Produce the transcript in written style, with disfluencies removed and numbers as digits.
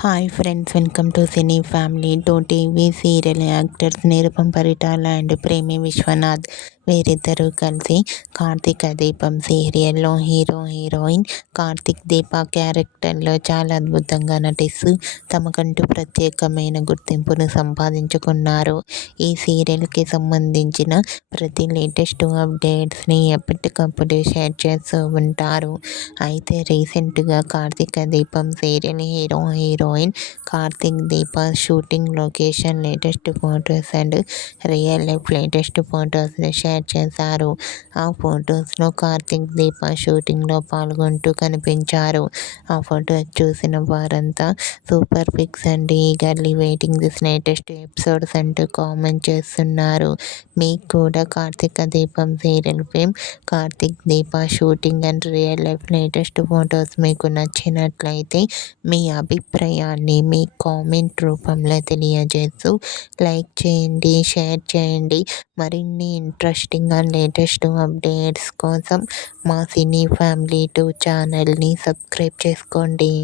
Hi friends, welcome to cine family. TV serial actors Nirupam Paritala and Premi Vishwanath వీరిద్దరూ కలిసి కార్తీక దీపం సీరియల్లో హీరోయిన్ కార్తీక్ దీప క్యారెక్టర్లో చాలా అద్భుతంగా నటిస్తూ తమకంటూ ప్రత్యేకమైన గుర్తింపును సంపాదించుకున్నారు. ఈ సీరియల్కి సంబంధించిన ప్రతి లేటెస్ట్ అప్డేట్స్ని ఎప్పటికప్పుడు షేర్ చేస్తూ ఉంటారు. అయితే రీసెంట్గా Karthika Deepam serial heroine Karthik Deepa shooting location latest photos and real life latest ఫొటోస్ని షేర్ చేశారు. ఆ ఫొటోస్లో కార్తీక్ దీప షూటింగ్లో పాల్గొంటూ కనిపించారు. ఆ ఫొటోస్ చూసిన వారంతా super pics and eagerly waiting this latest episodes అంటూ కామెంట్ చేస్తున్నారు. మీకు కూడా Karthika Deepam serial fame Karthik Deepa shooting and real life latest photos మీకు నచ్చినట్లయితే మీ అభిప్రాయాన్ని మీ కామెంట్ రూపంలో తెలియజేస్తూ లైక్ చేయండి, షేర్ చేయండి. మరిన్ని ఇంట్రెస్టింగ్ అండ్ లేటెస్ట్ అప్డేట్స్ కోసం మా సినీ ఫ్యామిలీ 2 ఛానల్ని సబ్స్క్రైబ్ చేసుకోండి.